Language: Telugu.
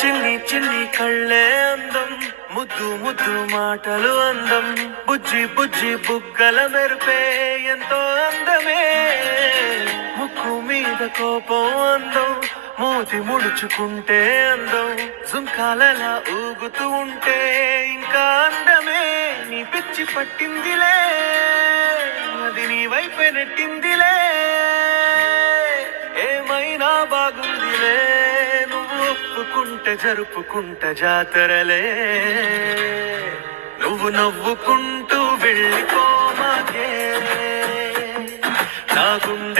చిన్ని చిన్ని కళ్ళే అందం, ముద్దు ముద్దు మాటలు అందం, బుజ్జి బుజ్జి బుగ్గల మెరుపే ఎంతో అందమే. ముక్కు మీద కోపం అందం, మూతి ముడుచుకుంటే అందం, జుంకాలలా ఊగుతూ ఉంటే ఇంకా అందమే. నీ పిచ్చి పట్టిందిలే, అది నీ వైపే నెట్టిందిలే, ఏమైనా బాగుందిలే, ఒప్పుకుంటే జరుపుకుంట జాతరలే. నువ్వు నవ్వుకుంటూ వెళ్ళిపోమాకే, నా గుండె